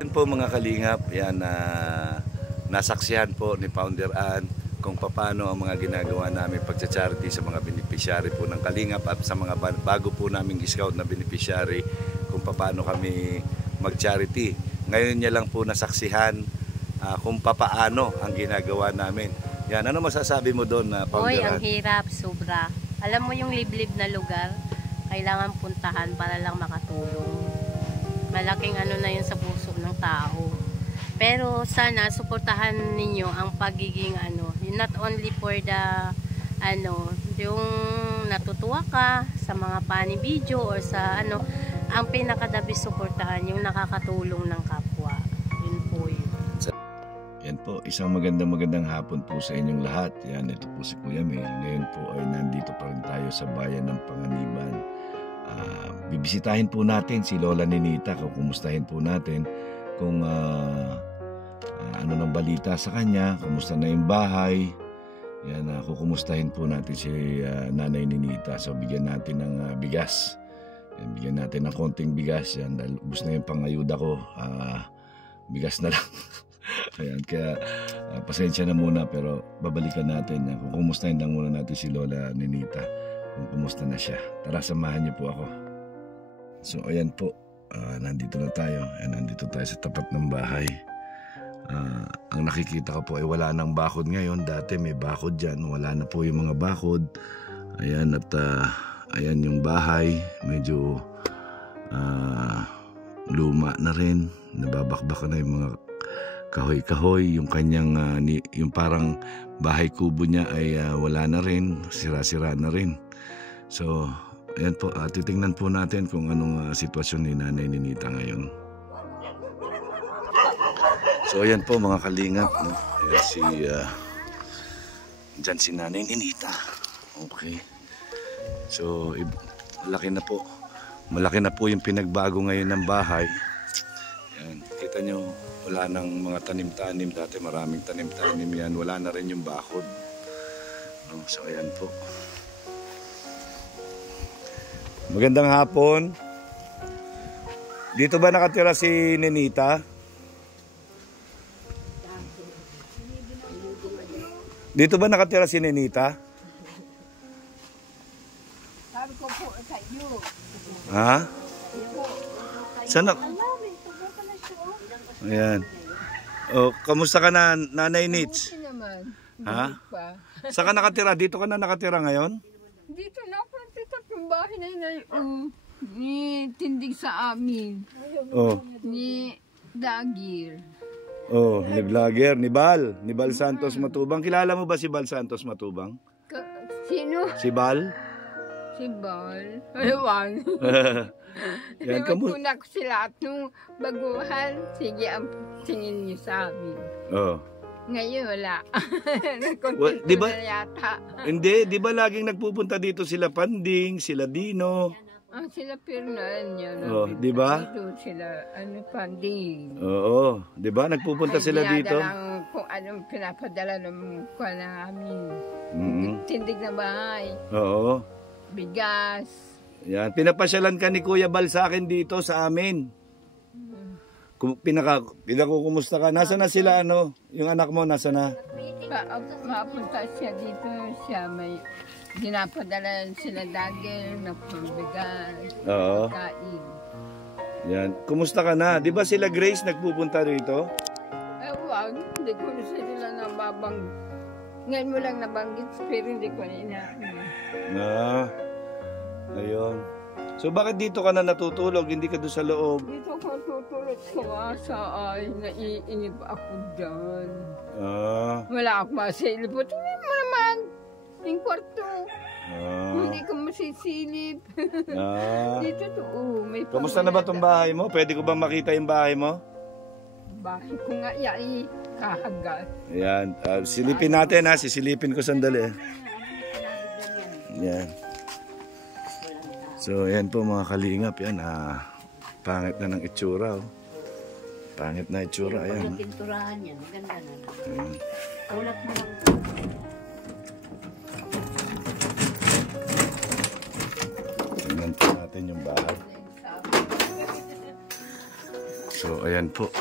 Yan po mga kalingap, yan nasaksihan po ni Founder Ann kung paano ang mga ginagawa namin pagcha-charity sa mga beneficiary po ng Kalingap at sa mga bago po naming scout na beneficiary kung paano kami mag-charity. Ngayon niya lang po nasaksihan kung paano ang ginagawa namin. Yan, ano masasabi mo doon na Founder Ann? Hoy, ang hirap, sobra. Alam mo yung liblib na lugar, kailangan puntahan para lang makatulong. Malaking ano na yun sa puso ng tao. Pero sana suportahan ninyo ang pagiging not only for the yung natutuwa ka sa mga funny video or sa ang pinakadabis suportahan yung nakakatulong ng kapwa. Yun po yun. Yan po, isang magandang hapon po sa inyong lahat. Yan, ito po si Kuya May. Ngayon po ay nandito pa rin tayo sa bayan ng Panganiban. Bibisitahin po natin si Lola Ninita, kumustahin po natin kung ano ng balita sa kanya, kumusta na yung bahay. Yan, kukumustahin po natin si Nanay Ninita. So bigyan natin ng bigas. Yan, bigyan natin ng konting bigas. Yan, dahil ubos na yung pangayuda ko. Bigas na lang. Ayan, kaya pasensya na muna, pero babalikan natin. Kukumustahin lang muna natin si Lola Ninita kung kumusta na siya. Tara, samahan niyo po ako. So ayan po, nandito na tayo. Ayan, nandito tayo sa tapat ng bahay. Ang nakikita ko po ay wala nang bakod ngayon. Dati may bakod dyan, wala na po yung mga bakod. Ayan, at ayan yung bahay, medyo luma na rin. Nababakbaka na yung mga kahoy-kahoy. Yung kanyang yung parang bahay kubo niya ay wala na rin, sira-sira na rin. So ayan po, titingnan po natin kung anong sitwasyon ni Nanay Ninita ngayon. So ayan po mga kalingap, no? Ayan dyan si Nanay Ninita. Okay. So malaki na po yung pinagbago ngayon ng bahay. Ayan, kita nyo, wala nang mga tanim-tanim. Dati maraming tanim-tanim yan. Wala na rin yung bakod. No? So ayan po. Magandang hapon. Dito ba nakatira si Ninita? Dito ba nakatira si Ninita? Sabi ko po sa iyo. Ha? Sana? Ayan. Oh, kamusta ka na, Nanay Nits? Naman. Ha? Saan ka nakatira? Dito ka na nakatira ngayon? Dito na ako nagtitak yung bahay na yun. Ni tindig sa amin. Oh. Ni Dagir. Oh, ni vlogger, ni Bal Santos Matubang. Kilala mo ba si Bal Santos Matubang? Sino? Si Bal? Si Bal. Ewan. Yan, Iwan ko sila at nung baguhan, sige ang tingin niyo sa amin. Oh. Ngayon wala. Di ba? Yata. Hindi, di ba laging nagpupunta dito sila Panding, sila Dino? Sila Pernal niya. Oh, di ba? Dito sila, Panding. Oo, di ba? Nagpupunta sila dito. Lang kung anong pinapadala ng kuha namin. Tindig na bahay. Oo. Bigas. Yan, pinapasyalan ka ni Kuya Bal sa akin dito sa amin. Pinakukumusta ka? Nasa na sila yung anak mo nasa na? Mapunta siya dito, siya may ginapadala sila dagger na pambigas. Oo. Kain. Yan, kumusta ka na? Di ba sila Grace nagpupunta rito? Wag, hindi ko na sila nababang. Ngayon mo lang nabanggit, pero hindi ko na inahin. Ayun. So bakit dito ka na natutulog? Hindi ka doon sa loob? Dito ko tutulog ko sa ay naiinip ako dyan. Wala akong masilip. Tingnan mo naman, yung kwarto. Hindi ko masisilip. Dito to, may kamusta na ba itong bahay mo? Pwede ko bang makita yung bahay mo? Bahay ko nga yan, kahagat. Ayan, silipin natin ha. Sisilipin ko sandali. Ayan. So, ayan po mga kalingap, yan, pangit na ng itsura, oh. Pangit na itsura, ayan. Pinturahan yan, maganda na. Ayan. Ulat mo lang. Tingnan po natin yung bahay. So, ayan po.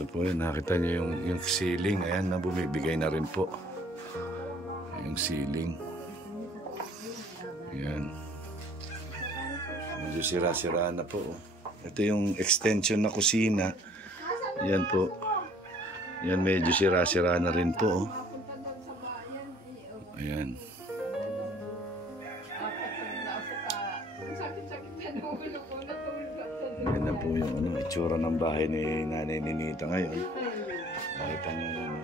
Ito po yun, nakita niyo yung ceiling. Ayan, na bumibigay na rin po. Yung ceiling. Ayan. Medyo sira-sira na po. Ito yung extension na kusina. Ayan po. Ayan, medyo sira-sira na rin po. Ayan. Ayan na po yung itsura ng bahay ni Nanay Ninita ngayon. Nakita niyo yun.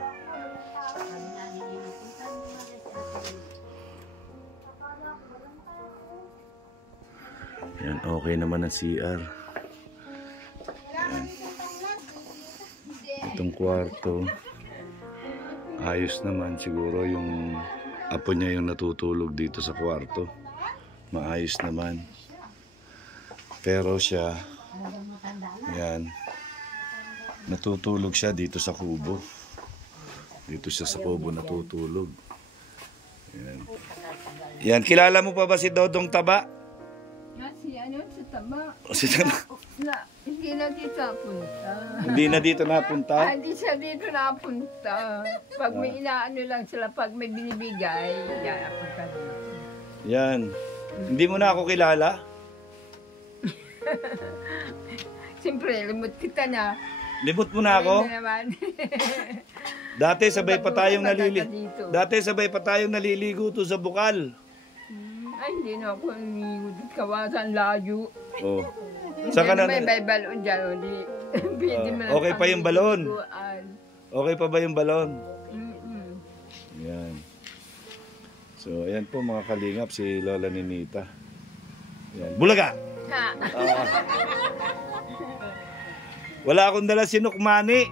Ayan, okay naman ang CR. Ayan. Itong kwarto. Ayos naman. Siguro yung apo niya yung natutulog dito sa kwarto. Maayos naman. Pero siya, yan, natutulog siya dito sa kubo. Dito siya sa kubo natutulog. Yan. Yan, kilala mo pa ba si Dodong Taba? Si ano, sa Taba. Si Taba? Hindi na dito napunta. Hindi na dito napunta? Hindi siya dito napunta. Pag may inaano lang sila, pag may binibigay, yan, napunta dito. Yan. Hindi mo na ako kilala? Siyempre, limot kita na. Limot mo na ako? Hindi naman. Dati sabay pa tayong naliligo. Dati sabay pa tayong naliligo to sa bukal. Ay, hindi na ako naliligo. Kawasan layo. Oh. Saka na may balon dyan. okay pa yung balon? Okay pa ba yung balon? Yan. So, ayan po mga kalingap, si Lola Ninita. Yan. Bulaga! Wala akong dala sinukmani.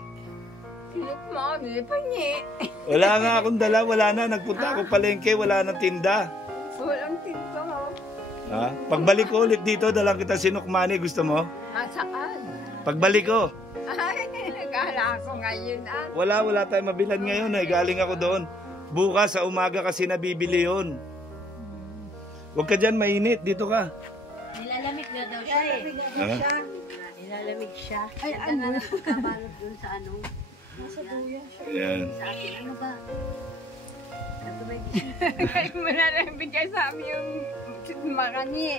Sinukmani? Panyi. Wala nga akong dala, wala na. Nagpunta ako palengke, wala nang tinda. Walang tinda mo. Ha? Pagbalik ko ulit dito, dalang kita sinukmani. Gusto mo? Saan? Pagbalik ko. Ay, nagkala ako ngayon. Wala tayong mabilan ngayon. Galing ako doon. Bukas sa umaga kasi nabibili yun. Huwag ka dyan, mainit. Dito ka. Nilalamig na daw siya eh. Nilalamig siya. Ay, ano? Kabalot dun sa ano? Nasa duya siya. Yan. Sa akin, ano ba? Ano ba Ngayon mo na lang bigay sa amin yung makani.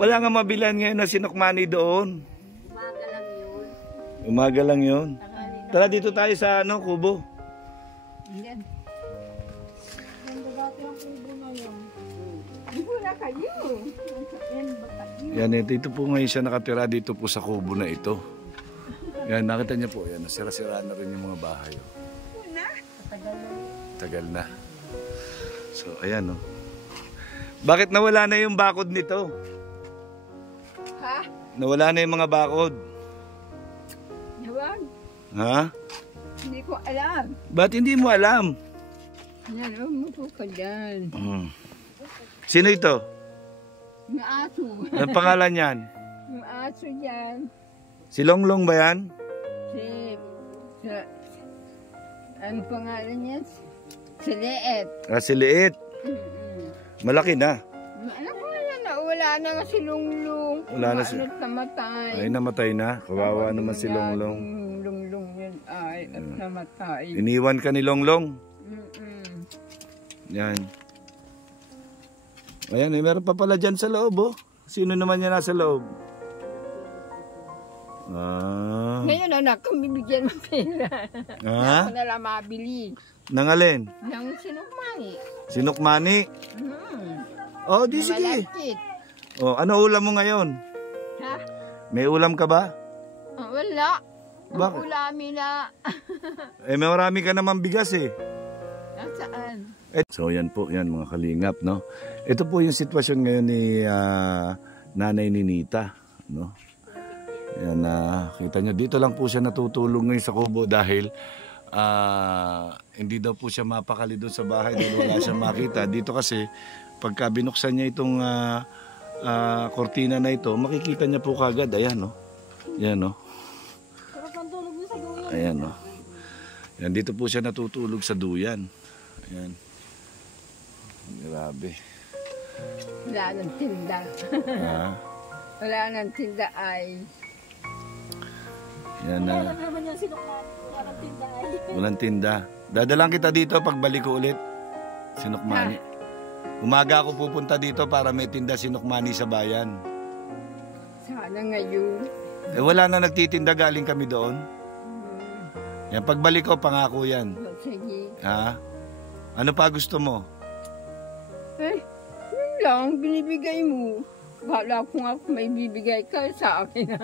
Wala nga mabilan ngayon na sinukmani doon. Umaga lang yun. Umaga lang yun. Tara dito tayo sa kubo. Yan. Ganda dati ang kubo na yun. Ibo na kayo. Yan, ito po ngayon siya nakatira dito po sa kubo na ito. Yan, nakita niyo po, yan, nasira-sira na rin yung mga bahay. Tagal na. So, ayan, Bakit nawala na yung bakod nito? Ha? Nawala na yung mga bakod. Ewan. Ha? Hindi ko alam. Ba't hindi mo alam? Yan, umupo ka dyan. Sino ito? Yung aso. Ang pangalan yan? Yung aso dyan. Si Longlong ba yan? Ang pangalan niya? Si Leet. Si Liit. Malaki na. Alam ko na, wala na nga si Lunglong. Wala na si... namatay. Ay, namatay na. Kawawa naman si Longlong. Lunglong yun ay at namatay. Iniwan ka ni Longlong? Yan. Ayan, meron pa pala dyan sa loob, Sino naman yan nasa loob? Ngayon, anak, kung bibigyan mo pera. Ako na lang mabili. Nang alin? Nang sinukmani. Sinukmani? Oh, di sige. Oh, ano ulam mo ngayon? Ha? May ulam ka ba? Wala. Bakit? Ulamin na. May marami ka naman bigas Saan? So yan po, yan mga kalingap, Ito po yung sitwasyon ngayon ni Nanay Ninita, Yan, kita nyo, dito lang po siya natutulog ngayon sa kubo dahil hindi daw po siya mapakali doon sa bahay dahil wala siyang makita. Dito kasi, pagka binuksan niya itong kortina na ito, makikita niya po kagad. Ayan, Yan, Ayan, Yan, dito po siya natutulog sa duyan. Ayan. Grabe. Wala nang tinda. Ha? Wala nang tinda ay. Yan na. Wala naman yung sinukmat. Walang tinda ay. Walang tinda. Dadalang kita dito pagbalik ko ulit. Sinukmani. Umaga ako pupunta dito para may tinda sinukmani sa bayan. Sana ngayon. Eh wala na nagtitinda, galing kami doon. Yan, pagbalik ko, pangako yan. Sige. Ha? Ano pa gusto mo? Yun lang, binibigay mo. Bala ko nga kung may bibigay ka sa akin.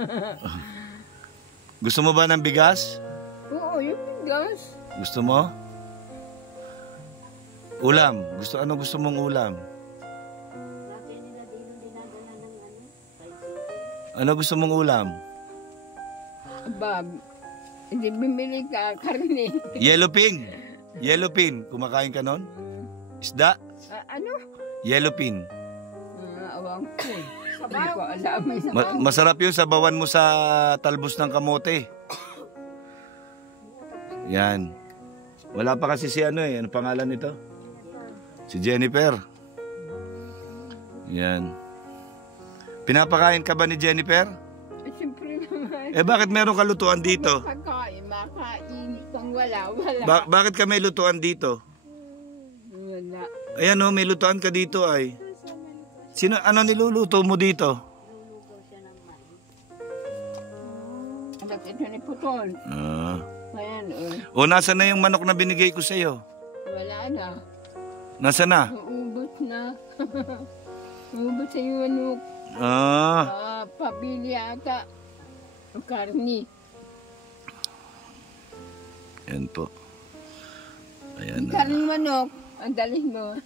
Gusto mo ba ng bigas? Oo, yung bigas. Gusto mo? Ulam. Ano gusto mong ulam? Ano gusto mong ulam? Aba, hindi bimili ka karne. Yellowpin. Yellowpin. Kumakain ka nun? Isda? Ano? Yellowpin. Awang ko. Hindi ko alam. Masarap yun, sabawan mo sa talbos ng kamote. Yan. Wala pa kasi si ano eh. Ano pangalan nito? Si Jennifer. Yan. Pinapakain ka ba ni Jennifer? Siyempre naman. Eh bakit meron ka lutuan dito? Pagkain, makain. Kung wala. Bakit ka may lutuan dito? Wala. Ayan o, may lutuan ka dito ay. Ano niluluto mo dito? Anak ito ni Putol. Ayan O, nasa na yung manok na binigay ko sa'yo? Wala na. Nasa na? Uubos na. Uubos sa yung manok. Pabili ata. Ang karni. Yan po. Ayan Yung na. karning manok. Ang dalhin mo.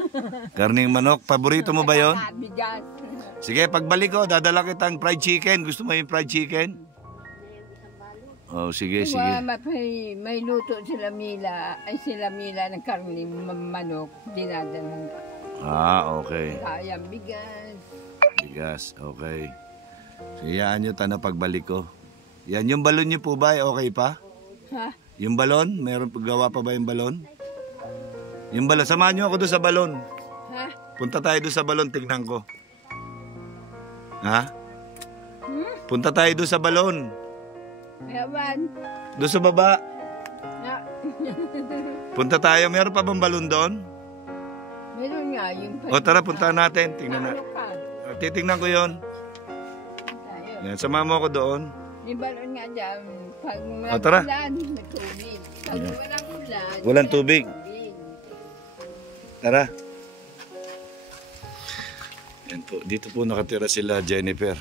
Karning manok, paborito mo ba yon? Bigas. Sige, pagbalik ko, dadala kitang fried chicken. Gusto mo yung fried chicken? Oh, sige, sige. May luto sila Mila. Ay sila Mila ng karning manok. Dinadala na. Okay. Sayang bigas. Bigas, okay. So, iyaan nyo na pagbalik ko. Yan, yung balon nyo po ba, okay pa? Ha? Yung balon? Meron gawa pa ba yung balon? Yung balon, samahan nyo ako doon sa balon. Ha? Punta tayo doon sa balon, tignan ko. Ha? Punta tayo doon sa balon. Ewan. Doon sa baba. Na. Punta tayo, meron pa bang balon doon? Meron nga yung... O tara, punta natin. Tingnan na. Titingnan ko yon. Yan, samahan mo ako doon. May balon nga dyan. Pag tara. ulan, may tubig. Pag walang ulan, Walang tubig. Tara. Yan po. Dito po nakatira sila Jennifer.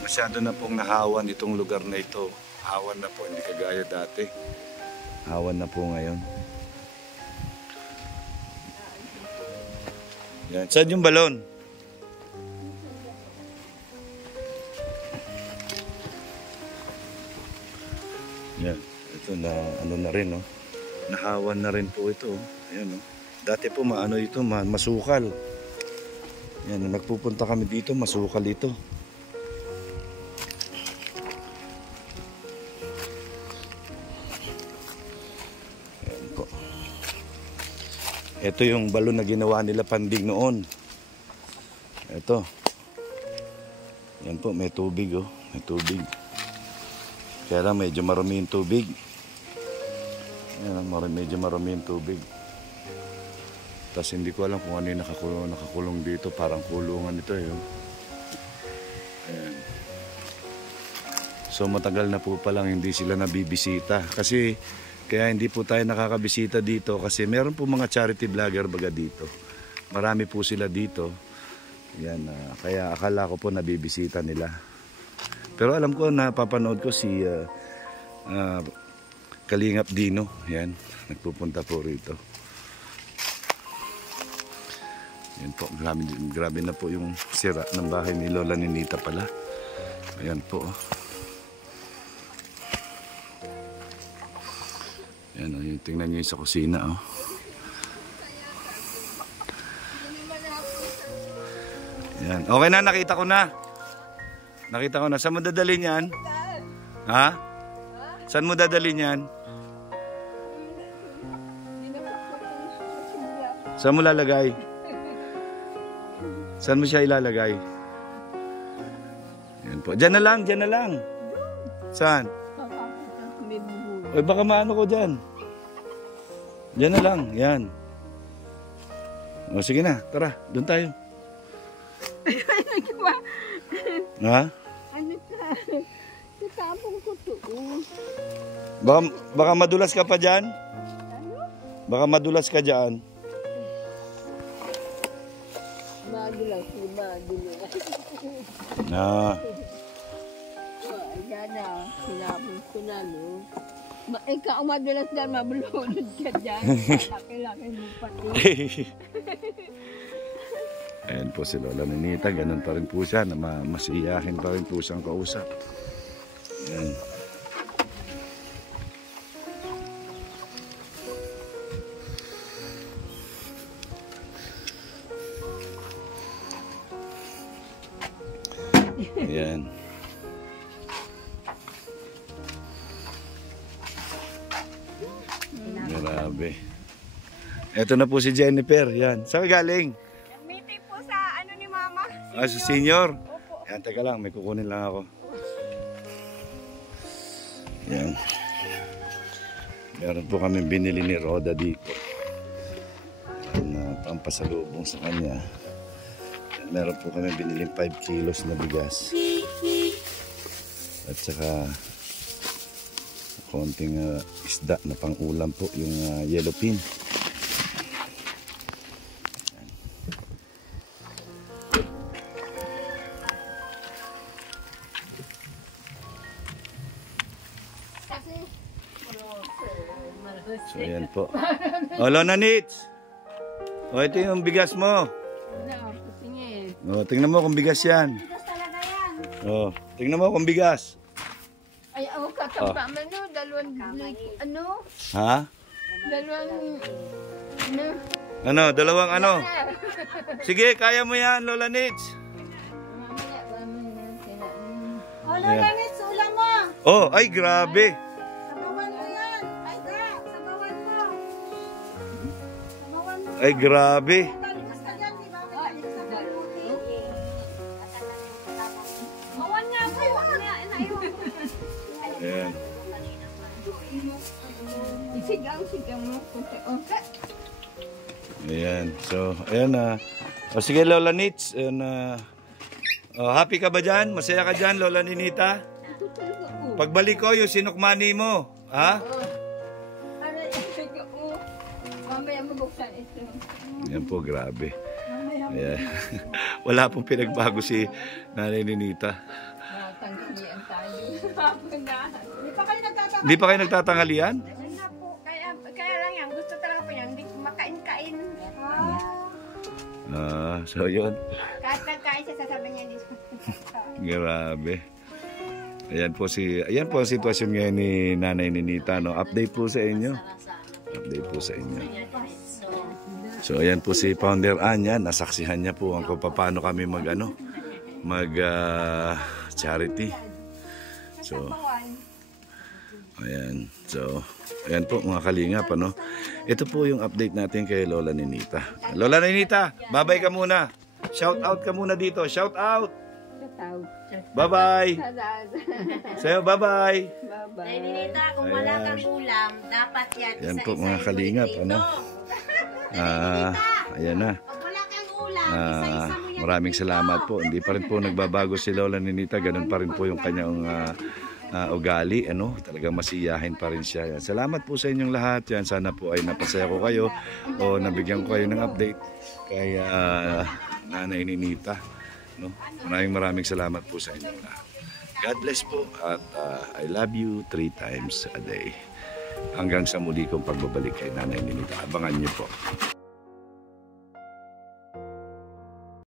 Masyado na pong nahawan itong lugar na ito. Hawan na po, hindi kagaya dati. Hawan na po ngayon. Yan. Saan yung balon? Yan. Ito na ano na rin, no? Nahawan na rin po ito. Ayan, no? Dati po maano ito, masukal. Yan, nagpupunta kami dito, masukal ito. Ayan po. Ito yung balon na ginawa nila Panding noon. Ito. Yan po, may tubig, oh. May tubig. Kaya lang medyo marami yung tubig. Yan, medyo marami yung tubig. Tapos hindi ko alam kung ano yung nakakulong dito. Parang kulungan ito eh. Ayan. So matagal na po palang hindi sila nabibisita. Kasi kaya hindi po tayo nakakabisita dito. Kasi meron po mga charity vlogger baga dito. Marami po sila dito. Yan, kaya akala ko po nabibisita nila. Pero alam ko, napapanood ko si Kalingap Dino. Yan, nagpupunta po rito. Yan po, grabe na po yung sira ng bahay ni Lola Ninita pala. Ayan po. Yan, yung tingnan nyo yung sa kusina. Oh. Yan. Okay na, nakita ko na. Nakita ko na. Saan mo dadalhin yan? Ha? Saan mo dadalhin yan? Saan mo lalagay? Saan mo siya ilalagay? Yan po. Diyan na lang, diyan na lang. Saan? May buhol. Ay, baka maano ko dyan. Diyan na lang, yan. O, sige na, tara, doon tayo. Ha? Ano ka? Tatapong ko to. Baka madulas ka pa dyan? Baka madulas ka dyan. Madulas. Na. Ayan na. Sinapong ko na, no? Ikaw madulas dyan, mabulunod ka dyan. Laki-laki mo pati. Ayan po si Lola Ninita, ganun pa rin po siya, na masiyahin pa rin po siyang kausap. Ayan. Ayan. Grabe. Ito na po si Jennifer, yan. Saan ka galing? Meeting po sa ano ni Mama. Sa senior? Opo. Yan, teka lang, may kukunin lang ako. Yan. Meron po kami binili ni Roda dito. Na pampasalubong sa kanya. Yan, meron po kami binili 5 kilos na bigas. At saka konting isda na pang-ulam po, yung yellow pin. So ayan po. O, Lona Nits. O, ito yung bigas mo. Tingin. O, tingnan mo kung bigas yan. Bigas talaga yan. O, tingnan mo kung bigas. Ay, ako katamba man, no? Dalawang, ano? Ha? Dalawang, ano? Ano? Dalawang ano? Sige, kaya mo yan, Lola Nits. Mamaya, sila. O, Lola Nits, ulam mo. Oh, ay grabe. Sabawan mo yan. Ay, ga, sabawan mo. Sabawan mo. Ay grabe. Talikas ka dyan, di ba? May talikas sa kaluti. Awan nga ako, awan nga. Naiwan ko. Ayan. Sigang mo. Okay. Ayan. So, ayan na. O sige, Lola Nits. Ayan, happy ka ba dyan? Masaya ka dyan, Lola Ninita? Pagbalik ko, yung sinukmani mo. Ha? Ano yung sigang mo? Mamaya mabuksan ito. Ayan po, grabe. Ayan. Wala pong pinagbago si Nanay Ninita. Tanggihan tayo. Hapon na. Di pa kayo nagtatapos. Hindi pa kayo nagtatanghalian? Wala po. Kaya lang yan. Gusto talaga po yan. Hindi makain-kain. So yun. Kahit nagkain siya, sasabihin niya dito. Grabe. Ayan po ang sitwasyon ngayon ni Nanay Ninita, no? Update po sa inyo. Update po sa inyo. So ayan po si Founder Anya, nasaksihan niya po kung paano kami mag charity. So ayan. So ayan po mga kalingap, ano. Ito po yung update natin kay Lola Ninita. Lola Ninita, bye-bye ka muna. Shout out ka muna dito. Shout out. Bye-bye. Sa'yo, bye-bye. Dahil Ninita, kung wala kang ulam, dapat yan. Yan po mga kalingap, ano. Ayan na. Pag wala kang ulam, isa-isa mo yan. Maraming salamat po. Hindi pa rin po nagbabago si Lola Ninita. Ganun pa rin po yung kanyang ugali, ano. Talagang masiyahin pa rin siya. Yan. Salamat po sa inyong lahat. Yan. Sana po ay napasaya ko kayo o nabigyan ko kayo ng update kay Nanay Ninita. No? Maraming salamat po sa inyong lahat. God bless po at I love you 3 times a day. Hanggang sa muli kong pagbabalik kay Nanay Ninita. Abangan niyo po.